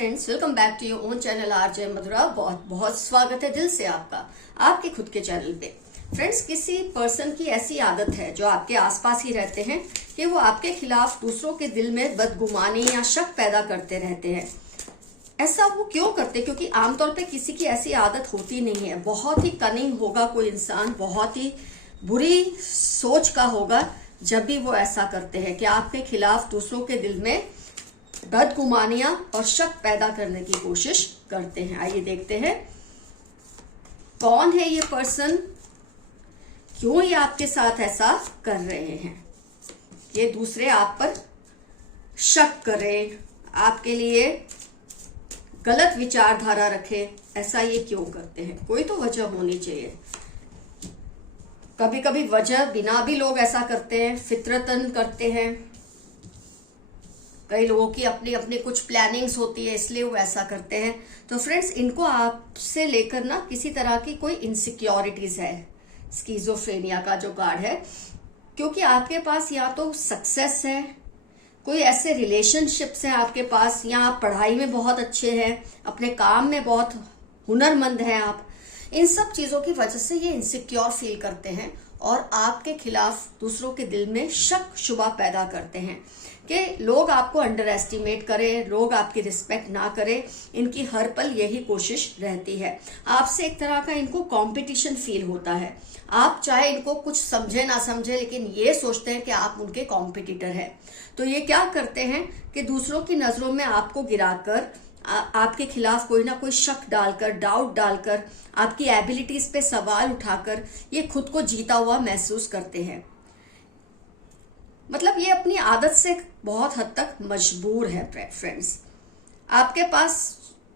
Friends, welcome back to your own channel RJ Madhura. बहुत बहुत स्वागत है दिल से आपका आपके खुद के चैनल पे। फ्रेंड्स, किसी पर्सन की ऐसी आदत है जो आपके आसपास ही रहते हैं कि वो आपके खिलाफ दूसरों के दिल में बदगुमानी या शक पैदा करते रहते हैं। ऐसा वो क्यों करते? क्योंकि आमतौर पे किसी की ऐसी आदत होती नहीं है। बहुत ही कनिंग होगा कोई इंसान, बहुत ही बुरी सोच का होगा जब भी वो ऐसा करते हैं कि आपके खिलाफ दूसरों के दिल में बदगुमानियां और शक पैदा करने की कोशिश करते हैं। आइए देखते हैं कौन है ये पर्सन, क्यों ये आपके साथ ऐसा कर रहे हैं। ये दूसरे आप पर शक करें, आपके लिए गलत विचारधारा रखे, ऐसा ये क्यों करते हैं? कोई तो वजह होनी चाहिए। कभी कभी वजह बिना भी लोग ऐसा करते हैं, फितरतन करते हैं। कई लोगों की अपनी अपनी कुछ प्लानिंग्स होती है, इसलिए वो ऐसा करते हैं। तो फ्रेंड्स, इनको आपसे लेकर ना किसी तरह की कोई इनसिक्योरिटीज है, स्किज़ोफ्रेनिया का जो कार्ड है। क्योंकि आपके पास या तो सक्सेस है, कोई ऐसे रिलेशनशिप्स हैं आपके पास, या आप पढ़ाई में बहुत अच्छे हैं, अपने काम में बहुत हुनरमंद हैं आप। इन सब चीजों की वजह से ये इनसिक्योर फील करते हैं और आपके खिलाफ दूसरों के दिल में शक शुबा पैदा करते हैं कि लोग आपको अंडर एस्टिमेट करें, लोग आपकी रिस्पेक्ट ना करें। इनकी हर पल यही कोशिश रहती है। आपसे एक तरह का इनको कंपटीशन फील होता है। आप चाहे इनको कुछ समझे ना समझे, लेकिन ये सोचते हैं कि आप उनके कॉम्पिटिटर हैं। तो ये क्या करते हैं कि दूसरों की नजरों में आपको गिराकर, आपके खिलाफ कोई ना कोई शक डालकर, डाउट डालकर, आपकी एबिलिटीज पे सवाल उठाकर ये खुद को जीता हुआ महसूस करते हैं। मतलब ये अपनी आदत से बहुत हद तक मजबूर है फ्रेंड्स। आपके पास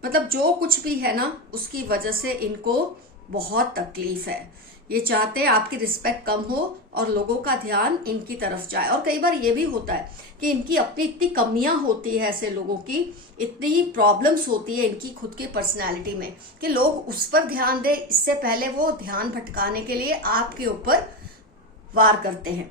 मतलब जो कुछ भी है ना, उसकी वजह से इनको बहुत तकलीफ है। ये चाहते हैं आपकी रिस्पेक्ट कम हो और लोगों का ध्यान इनकी तरफ जाए। और कई बार ये भी होता है कि इनकी अपनी इतनी कमियां होती है, ऐसे लोगों की इतनी प्रॉब्लम्स होती है इनकी खुद की पर्सनैलिटी में, कि लोग उस पर ध्यान दे इससे पहले वो ध्यान भटकाने के लिए आपके ऊपर वार करते हैं।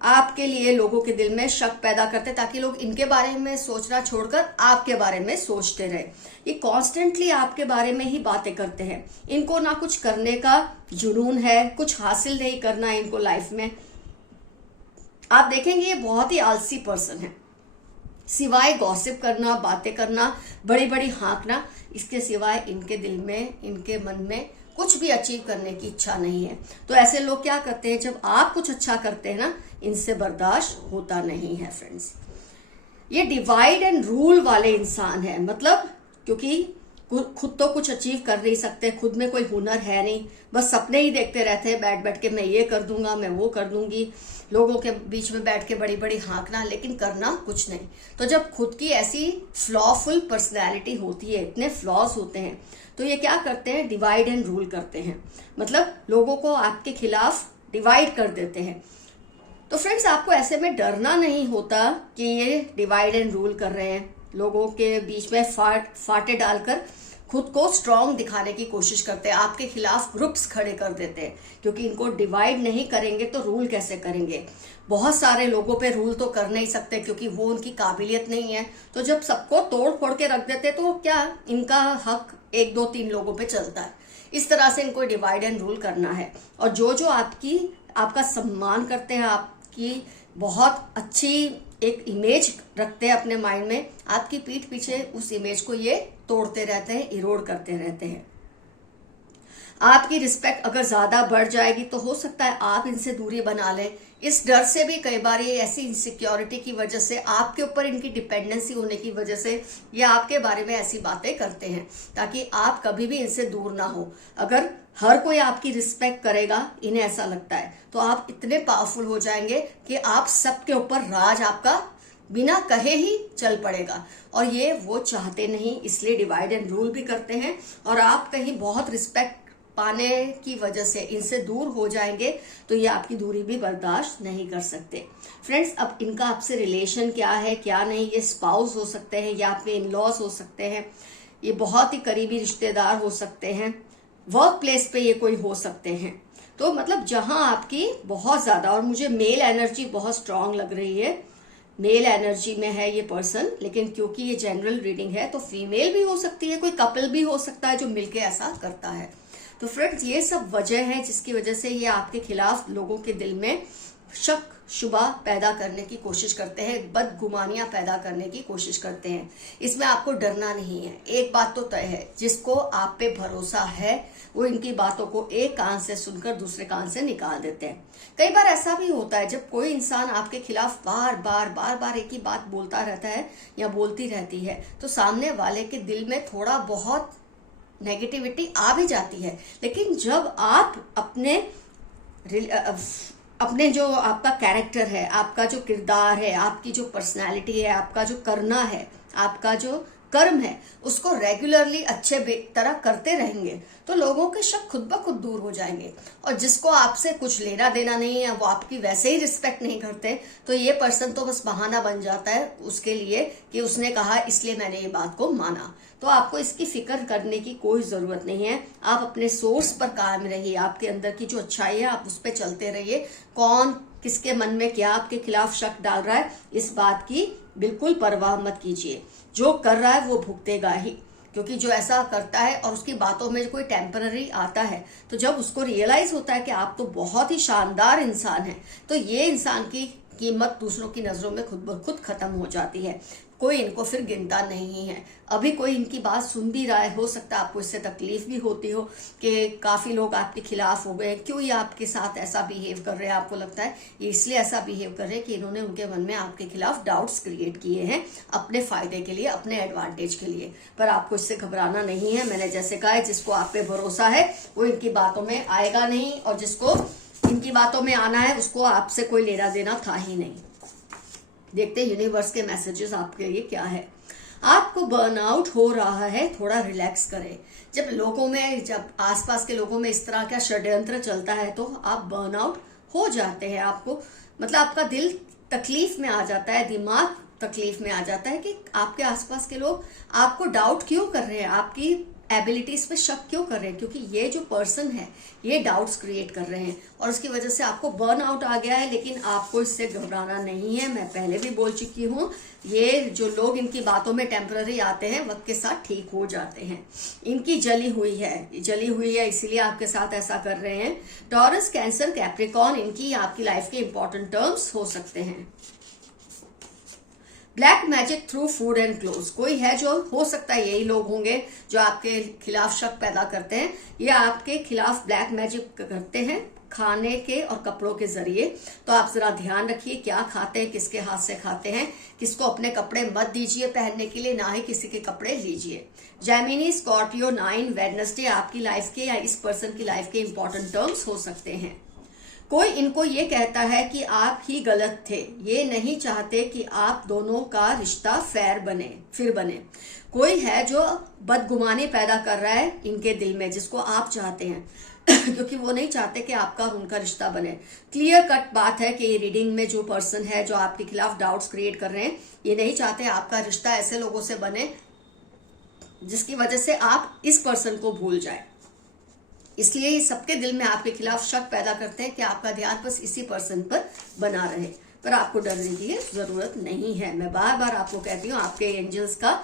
आपके लिए लोगों के दिल में शक पैदा करते, ताकि लोग इनके बारे में सोचना छोड़कर आपके बारे में सोचते रहे। ये कॉन्स्टेंटली आपके बारे में ही बातें करते हैं। इनको ना कुछ करने का जुनून है, कुछ हासिल नहीं करना है इनको लाइफ में। आप देखेंगे ये बहुत ही आलसी पर्सन है। सिवाय गॉसिप करना, बातें करना, बड़ी बड़ी हाँकना, इसके सिवाय इनके दिल में, इनके मन में कुछ भी अचीव करने की इच्छा नहीं है। तो ऐसे लोग क्या करते हैं, जब आप कुछ अच्छा करते हैं ना, इनसे बर्दाश्त होता नहीं है फ्रेंड्स। ये डिवाइड एंड रूल वाले इंसान है। मतलब क्योंकि खुद तो कुछ अचीव कर नहीं सकते, खुद में कोई हुनर है नहीं, बस सपने ही देखते रहते हैं बैठ बैठ के, मैं ये कर दूंगा, मैं वो कर दूंगी, लोगों के बीच में बैठ के बड़ी बड़ी हाँकना, लेकिन करना कुछ नहीं। तो जब खुद की ऐसी फ्लॉफुल पर्सनैलिटी होती है, इतने फ्लॉज होते हैं, तो ये क्या करते हैं, डिवाइड एंड रूल करते हैं। मतलब लोगों को आपके खिलाफ डिवाइड कर देते हैं। तो फ्रेंड्स, आपको ऐसे में डरना नहीं होता कि ये डिवाइड एंड रूल कर रहे हैं, लोगों के बीच में फाटे डालकर खुद को स्ट्रांग दिखाने की कोशिश करते हैं, आपके खिलाफ ग्रुप्स खड़े कर देते हैं। क्योंकि इनको डिवाइड नहीं करेंगे तो रूल कैसे करेंगे? बहुत सारे लोगों पे रूल तो कर नहीं सकते, क्योंकि वो उनकी काबिलियत नहीं है। तो जब सबको तोड़ फोड़ के रख देते तो क्या इनका हक 1 2 3 लोगों पे चलता है? इस तरह से इनको डिवाइड एंड रूल करना है। और जो आपका सम्मान करते हैं, आपकी बहुत अच्छी एक इमेज रखते हैं अपने माइंड में, आपकी पीठ पीछे उस इमेज को ये तोड़ते रहते हैं, इरोड करते रहते हैं। आपकी रिस्पेक्ट अगर ज्यादा बढ़ जाएगी तो हो सकता है आप इनसे दूरी बना लें। इस डर से भी कई बार ये ऐसी इनसिक्योरिटी की वजह से, आपके ऊपर इनकी डिपेंडेंसी होने की वजह से, ये आपके बारे में ऐसी बातें करते हैं ताकि आप कभी भी इनसे दूर ना हो। अगर हर कोई आपकी रिस्पेक्ट करेगा, इन्हें ऐसा लगता है, तो आप इतने पावरफुल हो जाएंगे कि आप सबके ऊपर राज आपका बिना कहे ही चल पड़ेगा। और ये वो चाहते नहीं, इसलिए डिवाइड एंड रूल भी करते हैं। और आप कहीं बहुत रिस्पेक्ट पाने की वजह से इनसे दूर हो जाएंगे तो ये आपकी दूरी भी बर्दाश्त नहीं कर सकते। फ्रेंड्स, अब इनका आपसे रिलेशन क्या है क्या नहीं, ये स्पाउस हो सकते हैं या आपके इन लॉज हो सकते हैं, ये बहुत ही करीबी रिश्तेदार हो सकते हैं, वर्क प्लेस पे ये कोई हो सकते हैं। तो मतलब जहां आपकी बहुत ज्यादा, और मुझे मेल एनर्जी बहुत स्ट्रांग लग रही है, मेल एनर्जी में है ये पर्सन, लेकिन क्योंकि ये जनरल रीडिंग है तो फीमेल भी हो सकती है, कोई कपल भी हो सकता है जो मिलके ऐसा करता है। तो फ्रेंड्स ये सब वजह है जिसकी वजह से ये आपके खिलाफ लोगों के दिल में शक शुबा पैदा करने की कोशिश करते हैं, बदगुमानियां पैदा करने की कोशिश करते हैं। इसमें आपको डरना नहीं है। एक बात तो तय है, जिसको आप पे भरोसा है वो इनकी बातों को एक कान से सुनकर दूसरे कान से निकाल देते हैं। कई बार ऐसा भी होता है जब कोई इंसान आपके खिलाफ बार बार एक ही बात बोलता रहता है या बोलती रहती है तो सामने वाले के दिल में थोड़ा बहुत नेगेटिविटी आ भी जाती है। लेकिन जब आप अपने जो आपका कैरेक्टर है, आपका जो किरदार है, आपकी जो पर्सनालिटी है, आपका जो करना है, आपका जो कर्म है, उसको रेगुलरली अच्छे तरह करते रहेंगे तो लोगों के शक खुद ब खुद दूर हो जाएंगे। और जिसको आपसे कुछ लेना देना नहीं है, वो आपकी वैसे ही रिस्पेक्ट नहीं करते, तो ये पर्सन तो बस बहाना बन जाता है उसके लिए कि उसने कहा इसलिए मैंने ये बात को माना। तो आपको इसकी फिक्र करने की कोई जरूरत नहीं है। आप अपने सोर्स पर कायम रहिए, आपके अंदर की जो अच्छाई है आप उस पर चलते रहिए। कौन किसके मन में क्या आपके खिलाफ शक डाल रहा है, इस बात की बिल्कुल परवाह मत कीजिए। जो कर रहा है वो भुगतेगा ही, क्योंकि जो ऐसा करता है और उसकी बातों में कोई टेम्पररी आता है तो जब उसको रियलाइज होता है कि आप तो बहुत ही शानदार इंसान हैं, तो ये इंसान की कीमत दूसरों की नजरों में खुद ब खुद खत्म हो जाती है। कोई इनको फिर गिनता नहीं है। अभी कोई इनकी बात सुन भी रहा है, हो सकता है आपको इससे तकलीफ भी होती हो कि काफी लोग आपके खिलाफ हो गए, क्यों ये आपके साथ ऐसा बिहेव कर रहे हैं। आपको लगता है ये इसलिए ऐसा बिहेव कर रहे हैं कि इन्होंने उनके मन में आपके खिलाफ डाउट्स क्रिएट किए हैं अपने फायदे के लिए, अपने एडवांटेज के लिए। पर आपको इससे घबराना नहीं है। मैंने जैसे कहा है, जिसको आप पे भरोसा है वो इनकी बातों में आएगा नहीं, और जिसको इनकी बातों में आना है उसको आपसे कोई लेना देना था ही नहीं। देखते हैं यूनिवर्स के मैसेजेस आपके लिए क्या है। आपको बर्नआउट हो रहा है, थोड़ा रिलैक्स करें। जब आसपास के लोगों में इस तरह का षड्यंत्र चलता है तो आप बर्नआउट हो जाते हैं। आपको मतलब आपका दिल तकलीफ में आ जाता है, दिमाग तकलीफ में आ जाता है कि आपके आसपास के लोग आपको डाउट क्यों कर रहे हैं, आपकी एबिलिटीज पे शक क्यों कर रहे हैं, क्योंकि ये जो पर्सन है ये डाउट्स क्रिएट कर रहे हैं और उसकी वजह से आपको बर्न आउट आ गया है। लेकिन आपको इससे घबराना नहीं है। मैं पहले भी बोल चुकी हूँ, ये जो लोग इनकी बातों में टेम्पररी आते हैं वक्त के साथ ठीक हो जाते हैं। इनकी जली हुई है इसीलिए आपके साथ ऐसा कर रहे हैं। टॉरस, कैंसर, कैप्रिकॉर्न, इनकी आपकी लाइफ के इंपॉर्टेंट टर्म्स हो सकते हैं। Black magic through food and clothes, कोई है जो हो सकता है यही लोग होंगे जो आपके खिलाफ शक पैदा करते हैं। ये आपके खिलाफ ब्लैक मैजिक करते हैं खाने के और कपड़ों के जरिए। तो आप जरा ध्यान रखिए क्या खाते हैं, किसके हाथ से खाते हैं। किसको अपने कपड़े मत दीजिए पहनने के लिए, ना ही किसी के कपड़े लीजिए। जेमिनी, स्कॉर्पियो, 9, वेडनेसडे आपकी लाइफ के या इस पर्सन की लाइफ के इंपॉर्टेंट टर्म्स हो सकते हैं। कोई इनको ये कहता है कि आप ही गलत थे, ये नहीं चाहते कि आप दोनों का रिश्ता फिर बने। कोई है जो बदगुमानी पैदा कर रहा है इनके दिल में, जिसको आप चाहते हैं क्योंकि वो नहीं चाहते कि आपका और उनका रिश्ता बने। क्लियर कट बात है कि ये रीडिंग में जो पर्सन है जो आपके खिलाफ डाउट्स क्रिएट कर रहे हैं, ये नहीं चाहते आपका रिश्ता ऐसे लोगों से बने जिसकी वजह से आप इस पर्सन को भूल जाए। इसलिए ये सबके दिल में आपके खिलाफ शक पैदा करते हैं कि आपका ध्यान बस इसी पर्सन पर बना रहे। पर आपको डरने की जरूरत नहीं है। मैं बार बार आपको कहती हूँ, आपके एंजल्स का,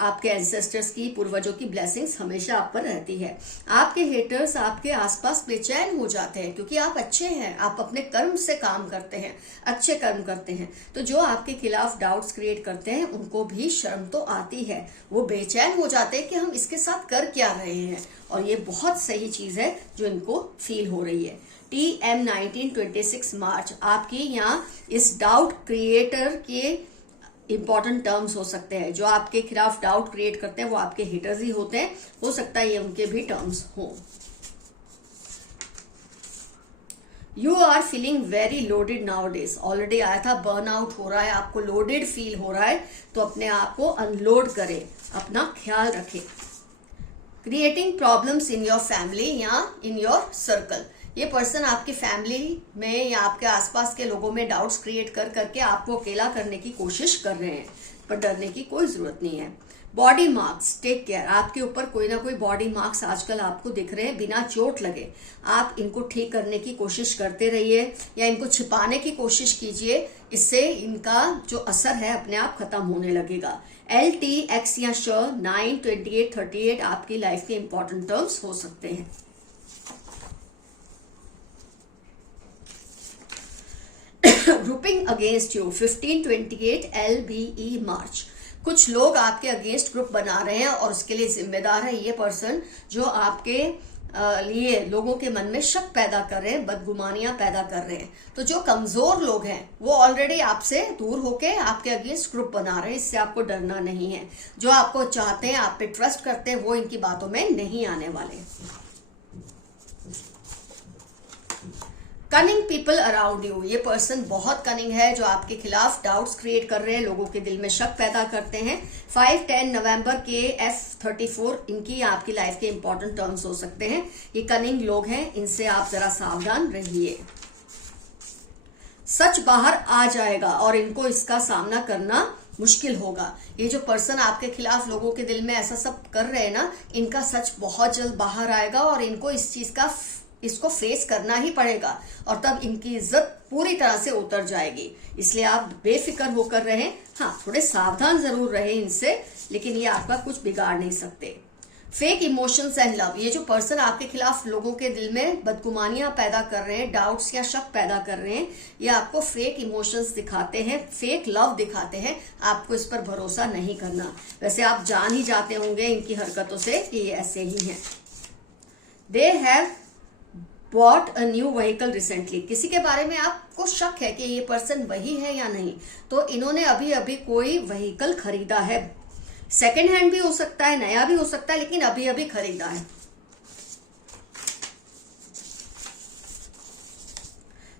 आपके एंसेस्टर्स की, पूर्वजों की ब्लेसिंग्स हमेशा आप पर रहती है। आपके हेटर्स आपके आसपास बेचैन हो जाते हैं क्योंकि आप अच्छे हैं, आप अपने कर्म से काम करते हैं, अच्छे कर्म करते हैं। तो जो आपके खिलाफ डाउट्स क्रिएट करते हैं उनको भी शर्म तो आती है, वो बेचैन हो जाते हैं कि हम इसके साथ कर क्या रहे हैं। और ये बहुत सही चीज है जो इनको फील हो रही है। TM 1926 मार्च आपकी यहाँ इस डाउट क्रिएटर के इंपॉर्टेंट टर्म्स हो सकते हैं। जो आपके खिलाफ डाउट क्रिएट करते हैं वो आपके हिटर्स ही होते हैं, हो सकता है ये उनके भी टर्म्स हो। You are feeling very loaded nowadays, already आया था, बर्न आउट हो रहा है, आपको लोडेड फील हो रहा है, तो अपने आप को अनलोड करें, अपना ख्याल रखें। Creating problems in your family या इन योर सर्कल, ये पर्सन आपकी फैमिली में या आपके आसपास के लोगों में डाउट्स क्रिएट करके आपको अकेला करने की कोशिश कर रहे हैं, पर डरने की कोई जरूरत नहीं है। Body marks, take care. आपके ऊपर कोई ना कोई बॉडी मार्क्स आजकल आपको दिख रहे हैं बिना चोट लगे। आप इनको ठीक करने की कोशिश करते रहिए या इनको छिपाने की कोशिश कीजिए, इससे इनका जो असर है अपने आप खत्म होने लगेगा। एल, टी, एक्स या श, 9, 28, 38 आपकी लाइफ के इंपॉर्टेंट टर्म्स हो सकते हैं। Grouping against you, 15, 28, L, B, E, March. कुछ लोग आपके अगेंस्ट ग्रुप बना रहे हैं और उसके लिए जिम्मेदार है ये पर्सन जो आपके लिए लोगों के मन में शक पैदा कर रहे हैं, बदगुमानियां पैदा कर रहे हैं। तो जो कमजोर लोग हैं वो ऑलरेडी आपसे दूर होके आपके अगेंस्ट ग्रुप बना रहे हैं, इससे आपको डरना नहीं है। जो आपको चाहते हैं, आप पे ट्रस्ट करते हैं, वो इनकी बातों में नहीं आने वाले। कनिंग पीपल अराउंड यू, ये पर्सन बहुत कनिंग है जो आपके खिलाफ डाउट्स क्रिएट कर रहे हैं, लोगों के दिल में शक पैदा करते हैं। 5, 10 नवंबर के F34 इनकी आपकी लाइफ के इंपॉर्टेंट टर्म्स हो सकते हैं। ये कनिंग लोग हैं, इनसे आप जरा सावधान रहिए। सच बाहर आ जाएगा और इनको इसका सामना करना मुश्किल होगा। ये जो पर्सन आपके खिलाफ लोगों के दिल में ऐसा सब कर रहे हैं ना, इनका सच बहुत जल्द बाहर आएगा और इनको इस चीज का इसको फेस करना ही पड़ेगा और तब इनकी इज्जत पूरी तरह से उतर जाएगी। इसलिए आप बेफिक्र होकर रहें। हाँ, थोड़े सावधान जरूर रहें इनसे, लेकिन ये आपका कुछ बिगाड़ नहीं सकते। फेक इमोशंस एंड लव, ये जो पर्सन आपके खिलाफ लोगों के दिल में बदगुमानियां पैदा कर रहे हैं, डाउट्स या शक पैदा कर रहे हैं, ये आपको फेक इमोशंस दिखाते हैं, फेक लव दिखाते हैं। आपको इस पर भरोसा नहीं करना। वैसे आप जान ही जाते होंगे इनकी हरकतों से कि ये ऐसे ही हैं। They have bought a new vehicle recently, किसी के बारे में आपको शक है कि ये पर्सन वही है या नहीं, तो इन्होंने अभी अभी कोई व्हीकल खरीदा है। सेकेंड हैंड भी हो सकता है, नया भी हो सकता है, लेकिन अभी अभी खरीदा है।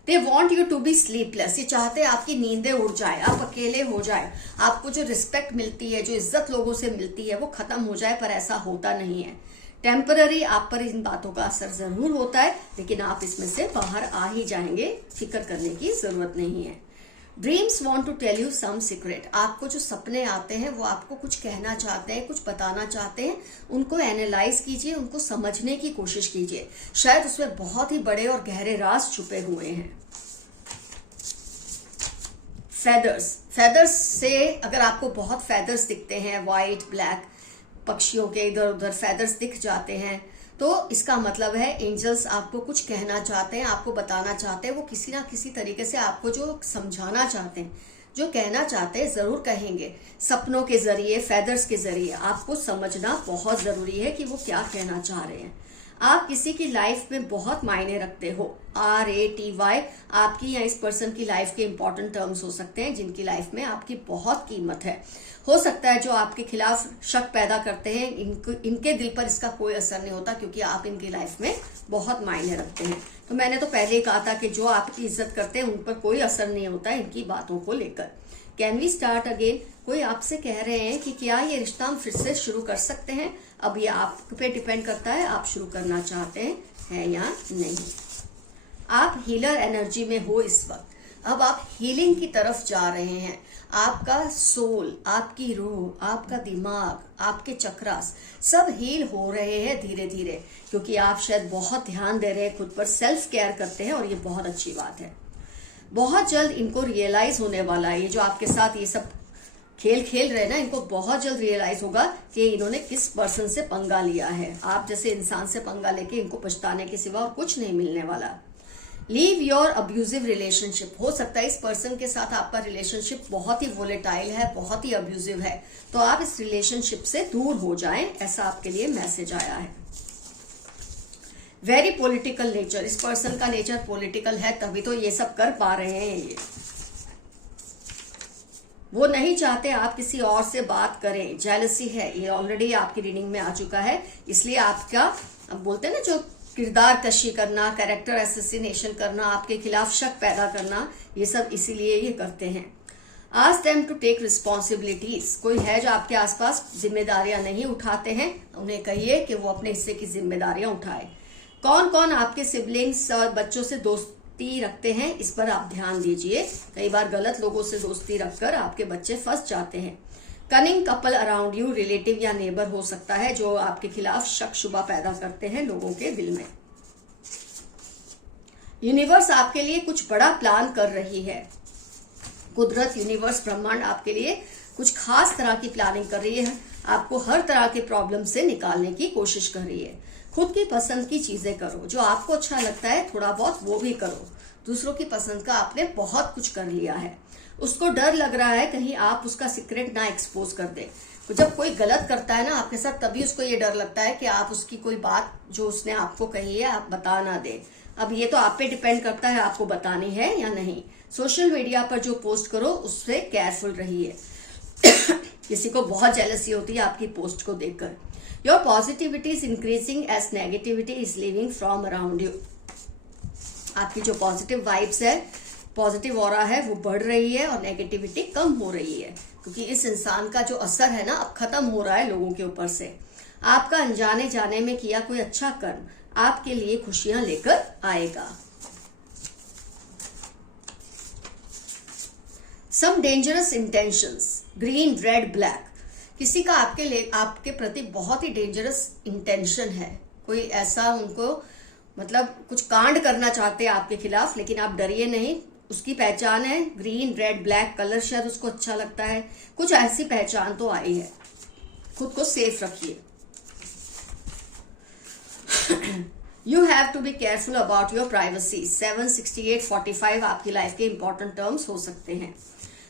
They want you to be sleepless, ये चाहते हैं आपकी नींदें उड़ जाए, आप अकेले हो जाए, आपको जो रिस्पेक्ट मिलती है, जो इज्जत लोगों से मिलती है वो खत्म हो जाए, पर ऐसा होता नहीं है। टेम्पररी आप पर इन बातों का असर जरूर होता है, लेकिन आप इसमें से बाहर आ ही जाएंगे, फिक्र करने की जरूरत नहीं है। Dreams want to tell you some secret, आपको जो सपने आते हैं वो आपको कुछ कहना चाहते हैं, कुछ बताना चाहते हैं। उनको एनालाइज कीजिए, उनको समझने की कोशिश कीजिए, शायद उसमें बहुत ही बड़े और गहरे राज छुपे हुए हैं। फेदर्स से अगर आपको बहुत फेदर्स दिखते हैं, व्हाइट, ब्लैक, पक्षियों के इधर उधर फेदर्स दिख जाते हैं, तो इसका मतलब है एंजल्स आपको कुछ कहना चाहते हैं, आपको बताना चाहते हैं। वो किसी ना किसी तरीके से आपको जो समझाना चाहते हैं, जो कहना चाहते हैं, जरूर कहेंगे। सपनों के जरिए, फेदर्स के जरिए आपको समझना बहुत जरूरी है कि वो क्या कहना चाह रहे हैं। आप किसी की लाइफ में बहुत मायने रखते हो। RATY आपकी या इस पर्सन की लाइफ के इंपॉर्टेंट टर्म्स हो सकते हैं, जिनकी लाइफ में आपकी बहुत कीमत है। हो सकता है जो आपके खिलाफ शक पैदा करते हैं, इनके दिल पर इसका कोई असर नहीं होता, क्योंकि आप इनकी लाइफ में बहुत मायने रखते हैं। तो मैंने तो पहले ही कहा था कि जो आपकी इज्जत करते हैं उन पर कोई असर नहीं होता इनकी बातों को लेकर। कैन वी स्टार्ट अगेन, कोई आपसे कह रहे हैं कि क्या ये रिश्ता हम फिर से शुरू कर सकते हैं। अब ये आप पे डिपेंड करता है, आप शुरू करना चाहते हैं या नहीं। आप हीलर एनर्जी में हो इस वक्त, अब आप हीलिंग की तरफ जा रहे हैं। आपका सोल, आपकी रूह, आपका दिमाग, आपके चक्रास सब हील हो रहे हैं धीरे धीरे, क्योंकि आप शायद बहुत ध्यान दे रहे हैं खुद पर, सेल्फ केयर करते हैं, और ये बहुत अच्छी बात है। बहुत जल्द इनको रियलाइज होने वाला है, ये जो आपके साथ ये सब खेल खेल रहे हैं ना, इनको बहुत जल्द रियलाइज होगा कि इन्होंने किस पर्सन से पंगा लिया है। आप जैसे इंसान से पंगा लेके इनको पछताने के सिवा और कुछ नहीं मिलने वाला। लीव योर अब्यूजिव रिलेशनशिप, हो सकता है इस पर्सन के साथ आपका रिलेशनशिप बहुत ही वोलेटाइल है, बहुत ही अब्यूजिव है, तो आप इस रिलेशनशिप से दूर हो जाएं, ऐसा आपके लिए मैसेज आया है। वेरी पॉलिटिकल नेचर, इस पर्सन का नेचर पॉलिटिकल है, तभी तो ये सब कर पा रहे हैं। ये वो नहीं चाहते आप किसी और से बात करें, जेलसी है, ये ऑलरेडी आपकी रीडिंग में आ चुका है। इसलिए आपका बोलते हैं ना, जो किरदार कशी करना, कैरेक्टर एसेसिनेशन करना, आपके खिलाफ शक पैदा करना, ये सब इसीलिए ये करते हैं। Ask them to take responsibilities, कोई है जो आपके आसपास जिम्मेदारियां नहीं उठाते हैं, उन्हें कहिए कि वो अपने हिस्से की जिम्मेदारियां उठाए। कौन कौन आपके सिबलिंग्स और बच्चों से दोस्ती रखते हैं, इस पर आप ध्यान दीजिए। कई बार गलत लोगों से दोस्ती रखकर आपके बच्चे फंस जाते हैं। Cunning couple around you, relative या नेबर हो सकता है जो आपके खिलाफ शक शुबा पैदा करते हैं लोगों के दिल में। यूनिवर्स आपके लिए कुछ बड़ा प्लान कर रही है। कुदरत, यूनिवर्स, ब्रह्मांड आपके लिए कुछ खास तरह की प्लानिंग कर रही है। आपको हर तरह के प्रॉब्लम से निकालने की कोशिश कर रही है। खुद की पसंद की चीजें करो, जो आपको अच्छा लगता है थोड़ा बहुत वो भी करो। दूसरों की पसंद का आपने बहुत कुछ कर लिया है। उसको डर लग रहा है कहीं आप उसका सीक्रेट ना एक्सपोज कर दे। तो जब कोई गलत करता है ना आपके साथ, तभी उसको ये डर लगता है कि आप उसकी कोई बात जो उसने आपको कही है आप बता ना दे। अब ये तो आप पे डिपेंड करता है आपको बतानी है या नहीं। सोशल मीडिया पर जो पोस्ट करो उससे केयरफुल रहिए। किसी को बहुत जेलसी होती है आपकी पोस्ट को देखकर। Your positivity is increasing as negativity is leaving from around you. आपकी जो पॉजिटिव वाइब्स है, पॉजिटिव ऑरा है, वो बढ़ रही है और नेगेटिविटी कम हो रही है, क्योंकि इस इंसान का जो असर है ना अब खत्म हो रहा है लोगों के ऊपर से। आपका अनजाने जाने में किया कोई अच्छा कर्म आपके लिए खुशियां लेकर आएगा। Some dangerous intentions, green, red, black. किसी का आपके प्रति बहुत ही डेंजरस इंटेंशन है। कोई ऐसा उनको मतलब कुछ कांड करना चाहते हैं आपके खिलाफ, लेकिन आप डरिए नहीं। उसकी पहचान है ग्रीन, रेड, ब्लैक कलर, शायद उसको अच्छा लगता है। कुछ ऐसी पहचान तो आई है। खुद को सेफ रखिए। You have to be careful about your privacy. 76845 आपकी लाइफ के इंपॉर्टेंट टर्म्स हो सकते हैं।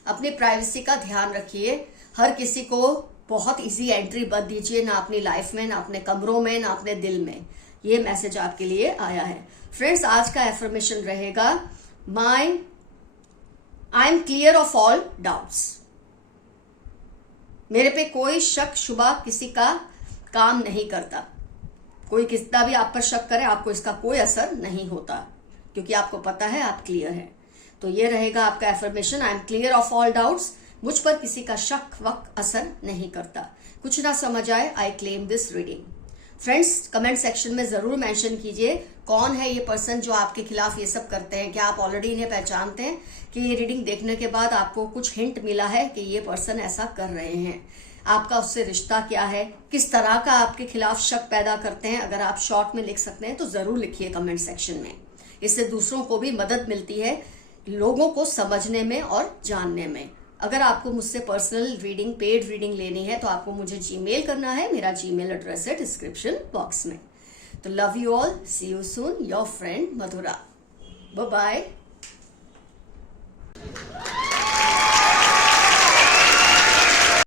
अपनी प्राइवेसी का ध्यान रखिए। हर किसी को बहुत इजी एंट्री मत दीजिए, ना अपनी लाइफ में, ना अपने कमरों में, ना अपने दिल में। ये मैसेज आपके लिए आया है। फ्रेंड्स, आज का एफर्मेशन रहेगा I am clear of all doubts. मेरे पे कोई शक शुबा किसी का काम नहीं करता। कोई कितना भी आप पर शक करे, आपको इसका कोई असर नहीं होता, क्योंकि आपको पता है आप क्लियर हैं। तो ये रहेगा आपका affirmation, I am clear of all doubts. मुझ पर किसी का शक वक्त असर नहीं करता। कुछ ना समझ आए, I claim this reading. Friends, comment section में जरूर मेंशन कीजिए कौन है ये पर्सन जो आपके खिलाफ ये सब करते हैं। क्या आप ऑलरेडी इन्हें पहचानते हैं कि ये रीडिंग देखने के बाद आपको कुछ हिंट मिला है कि ये पर्सन ऐसा कर रहे हैं। आपका उससे रिश्ता क्या है, किस तरह का आपके खिलाफ शक पैदा करते हैं। अगर आप शॉर्ट में लिख सकते हैं तो जरूर लिखिए कमेंट सेक्शन में। इससे दूसरों को भी मदद मिलती है लोगों को समझने में और जानने में। अगर आपको मुझसे पर्सनल रीडिंग, पेड रीडिंग लेनी है तो आपको मुझे जीमेल करना है। मेरा जीमेल एड्रेस है डिस्क्रिप्शन बॉक्स में। तो love you all, see you soon, your friend Madhura. Bye bye.